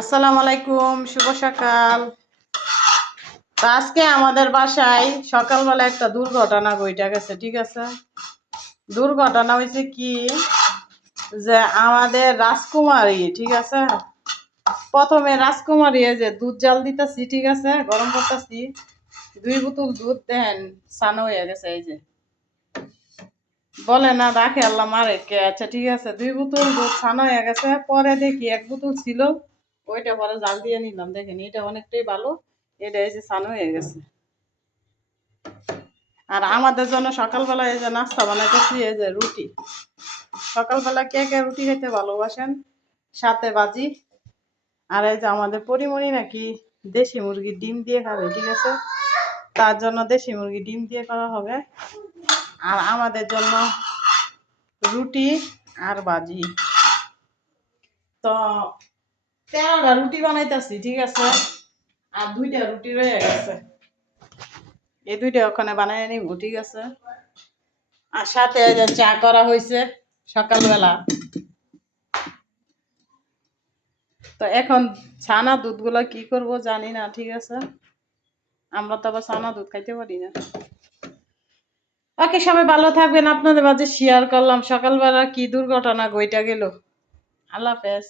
আসসালামু আলাইকুম, শুভ সকাল। তো আজকে আমাদের বাসায় সকালবেলা একটা দুর্ঘটনা ঘটে গেছে। ঠিক আছে, দুর্ঘটনা হয়েছে কি যে আমাদের রাজকুমারী, ঠিক আছে, প্রথমে রাজকুমারী যে দুধ জাল দিতেছি, ঠিক আছে, গরম করতেছি, 2 বোতল দুধ দেন সানো হয়ে গেছে। এই যে বলে না রাখে আল্লাহ মারে কে। আচ্ছা ঠিক আছে, 2 বোতল দুধ সানো হয়ে গেছে। পরে দেখি 1 বোতল ছিল, ওইটা পরে জাল দিয়ে নিলাম। দেখেন এটা অনেকটাই ভালো, এটা এই যে সানো হয়ে গেছে। আর আমাদের জন্য সকালবেলা এই যে নাস্তা বানাইতেছি, এই যে রুটি। সকালবেলা কে কে রুটি খেতে ভালোবাসেন, সাথে বাজি। আর এই যে আমাদের পরিমণি নাকি দেশি মুরগির ডিম দিয়ে খাবে, ঠিক আছে, তার জন্য দেশি মুরগির ডিম দিয়ে করা হবে। আর আমাদের জন্য রুটি আর বাজি। তো 13টা রুটি বানাইতেছি, ঠিক আছে, আর 2টা রুটি রয়ে গেছে, এই 2টা ওখানে বানাই নিব, ঠিক আছে। আর সাথে এই যে চা করা হয়েছে সকালবেলা। তো এখন ছানা দুধগুলো কি করব জানি না, ঠিক আছে, আমরা তো আবার ছানা দুধ খাইতে পারি না। ওকে, সবাই ভালো থাকবেন। আপনাদের মাঝে শেয়ার করলাম সকালবেলা কি দুর্ঘটনা ঘটে গেল। আল্লাহ হাফেজ।